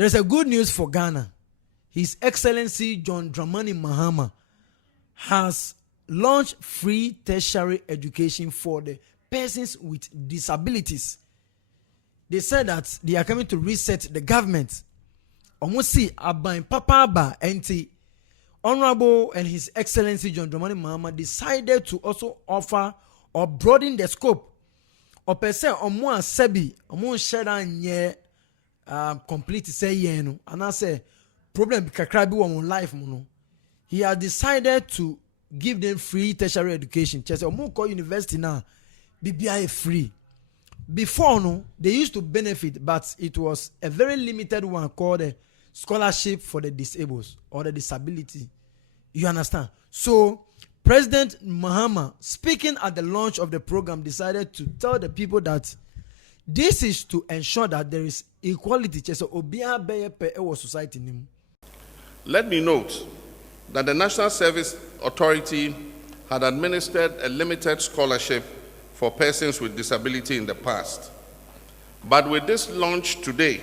There's a good news for Ghana. His Excellency John Dramani Mahama has launched free tertiary education for the persons with disabilities. They said that they are coming to reset the government. Almost see Aban Papa Aba NT Honorable and His Excellency John Dramani Mahama decided to also offer or broaden the scope. Or per se, or more sebi, or more share nye complete say yeno. And I say problem kakrabi on life mono. He has decided to give them free tertiary education. Just or more call university now, BBI free. Before no, they used to benefit, but it was a very limited one called a scholarship for the disabled or the disability. You understand? So President Mahama, speaking at the launch of the program, decided to tell the people that this is to ensure that there is equality. Society. Let me note that the National Service Authority had administered a limited scholarship for persons with disability in the past. But with this launch today,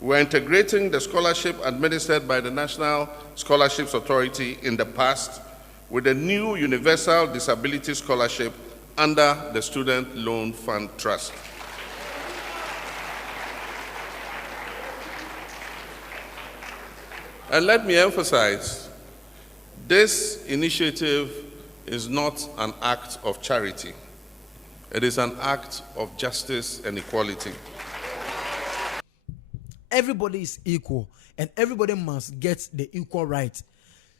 we're integrating the scholarship administered by the National Scholarships Authority in the past with a new Universal Disability Scholarship under the Student Loan Fund Trust. And let me emphasize, this initiative is not an act of charity. It is an act of justice and equality. Everybody is equal, and everybody must get the equal right.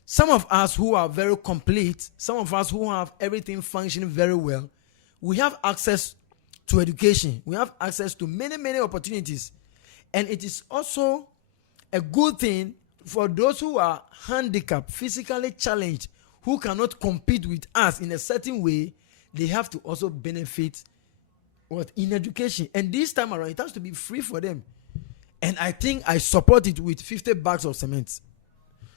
Some of us who are very complete, some of us who have everything functioning very well, we have access to education. We have access to many, many opportunities. And it is also a good thing for those who are handicapped, physically challenged, who cannot compete with us in a certain way. They have to also benefit in education. And this time around, it has to be free for them. And I think I support it with 50 bags of cement.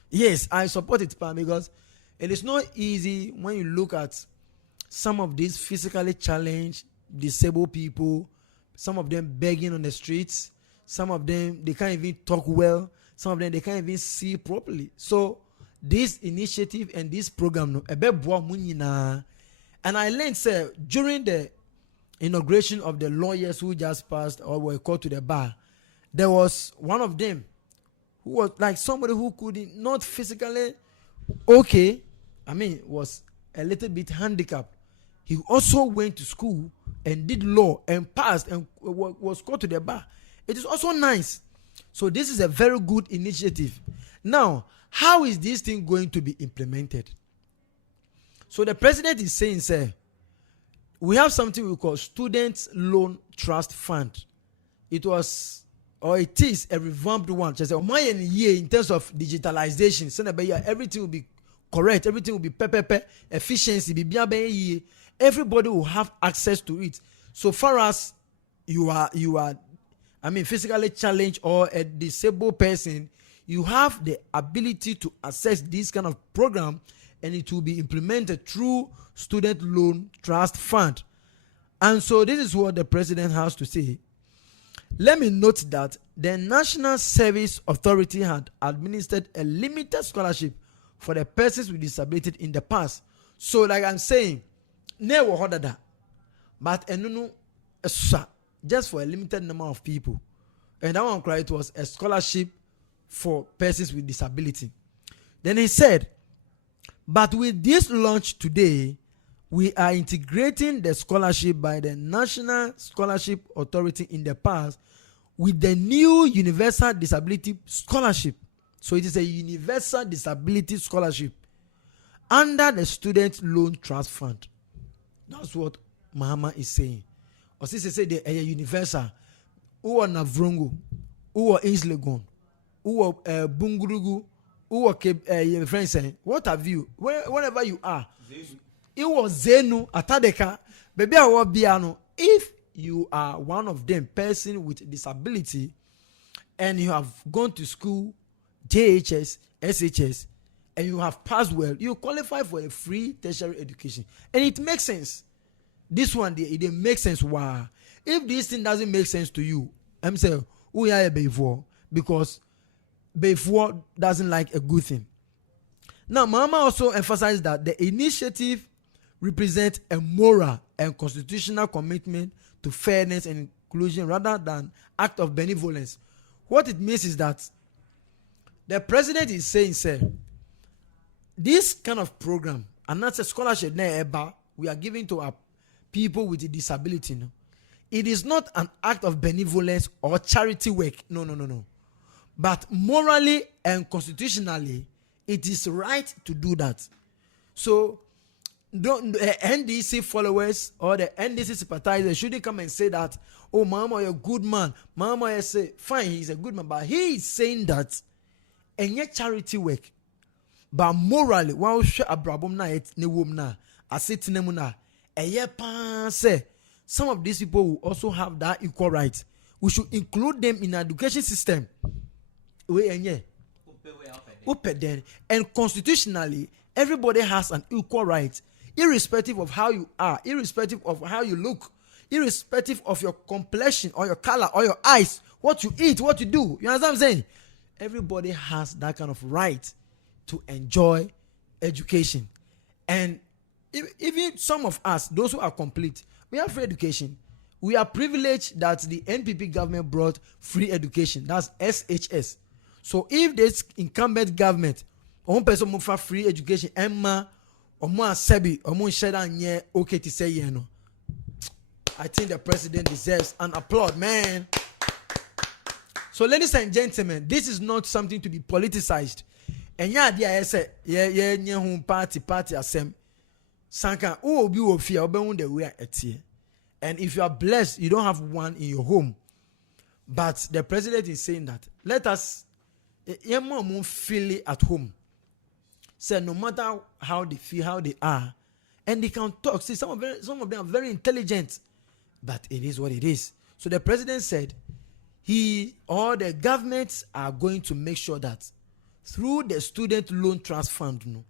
Yes, I support it, because it is not easy when you look at some of these physically challenged, disabled people, some of them begging on the streets, some of them, they can't even talk well, some of them, they can't even see properly. So this initiative and this program, and I learned, sir, during the inauguration of the lawyers who just passed or were called to the bar, there was one of them who was like somebody who could not physically okay, was a little bit handicapped. He also went to school and did law and passed and was called to the bar. It is also nice. So this is a very good initiative. Now, how is this thing going to be implemented? So the president is saying, sir, we have something we call Student Loan Trust Fund. It is a revamped one. Just in terms of digitalization, so everything will be correct, everything will be efficiency, everybody will have access to it. So far as you are physically challenged or a disabled person, you have the ability to access this kind of program, and it will be implemented through Student Loan Trust Fund. And so this is what the president has to say. Let me note that the National Service Authority had administered a limited scholarship for the persons with disability in the past. So like I'm saying, never heard that. But just for a limited number of people. And that one it was a scholarship for persons with disability. Then he said, but with this launch today, we are integrating the scholarship by the National Scholarship Authority in the past with the new Universal Disability Scholarship. So it is a Universal Disability Scholarship under the Student Loan Trust Fund. That's what Mahama is saying. Or since they say they are universal, who are Navrongo, who are Islegon, who are Bungurugu, who are your friends saying, what have you? Wherever you are. It was Zenu, Atadeka, baby, Biano. If you are one of them, person with disability, and you have gone to school, JHS, SHS, and you have passed well, you qualify for a free tertiary education. And it makes sense. This one, it makes sense. Why? If this thing doesn't make sense to you, I'm saying, who are you before? because before doesn't like a good thing. Now, Mahama also emphasized that the initiative represents a moral and constitutional commitment to fairness and inclusion rather than act of benevolence. What it means is that the president is saying, sir, this kind of program, and that's a scholarship we are giving to our people with a disability. No? It is not an act of benevolence or charity work. No. But morally and constitutionally, it is right to do that. So, the NDC followers or the NDC sympathizers shouldn't come and say that, oh, Mahama, you're a good man. Mahama, you say, fine, he's a good man. But he is saying that, and yet charity work. But morally, while Abraham na et ne wom na, asit ne muna, say, some of these people will also have that equal right. We should include them in the education system. And constitutionally, everybody has an equal right, irrespective of how you are, irrespective of how you look, irrespective of your complexion or your color or your eyes, what you eat, what you do. You understand what I'm saying? Everybody has that kind of right to enjoy education. And even some of us, those who are complete, we have free education. We are privileged that the NPP government brought free education. That's SHS. So if this incumbent government, one person move for free education, Emma, or more Sebi, or more Shedan, okay to say, I think the president deserves an applaud, man. So, ladies and gentlemen, this is not something to be politicized. And party asem. Sanka, oh, be of fear, the way at here. And if you are blessed, you don't have one in your home. But the president is saying that let us feel it at home. Say no matter how they feel, how they are, and they can talk. See, some of them are very intelligent, but it is what it is. So the president said he or the governments are going to make sure that through the student loan trust fund,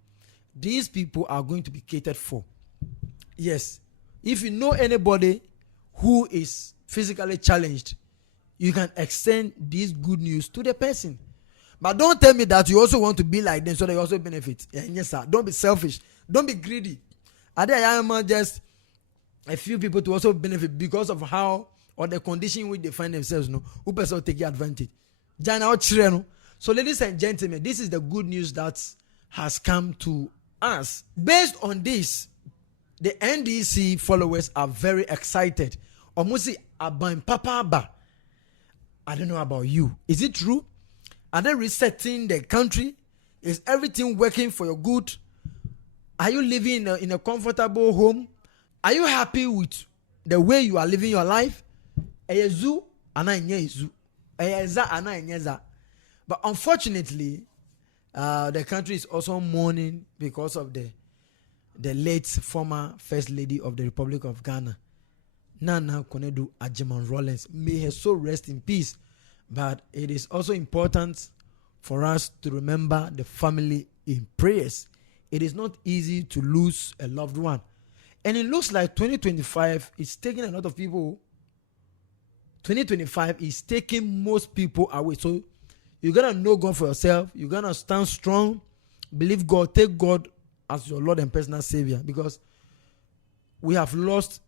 these people are going to be catered for. Yes, if you know anybody who is physically challenged, you can extend this good news to the person. But don't tell me that you also want to be like them so they also benefit. Yes, sir. Don't be selfish. Don't be greedy. Are there just a few people to also benefit because of how or the condition in which they find themselves? Who person take advantage? So, ladies and gentlemen, this is the good news that has come to us. Based on this, the NDC followers are very excited. Almost about Papa. I don't know about you. Is it true? Are they resetting the country? Is everything working for your good? Are you living in a comfortable home? Are you happy with the way you are living your life? But unfortunately, the country is also mourning because of the late former First Lady of the Republic of Ghana, Nana Konedu Agyemang Rawlings. May her soul rest in peace. But it is also important for us to remember the family in prayers. It is not easy to lose a loved one. And it looks like 2025 is taking a lot of people. 2025 is taking most people away. So you got to know God for yourself. You got to stand strong. Believe God. Take God as your Lord and personal Savior. Because we have lost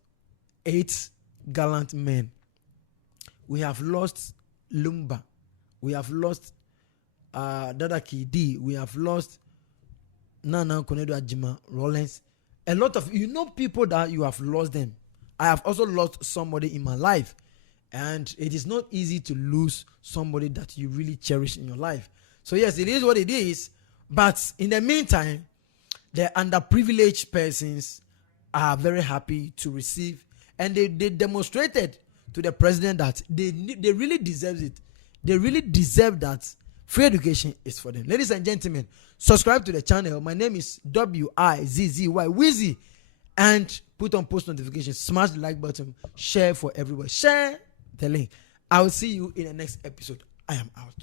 8 gallant men. We have lost Lumba. We have lost Dada Kidi. We have lost Nana Konedu Agyemang Rawlings. A lot of people that you have lost them. I have also lost somebody in my life, and it is not easy to lose somebody that you really cherish in your life. So yes, it is what it is. But in the meantime, the underprivileged persons are very happy to receive, and they demonstrated to the president that they really deserve it. They really deserve that free education is for them. Ladies and gentlemen, subscribe to the channel. My name is Wizzy Wizzy, and put on post notifications. Smash the like button. Share for everyone. Share the link. I will see you in the next episode. I am out.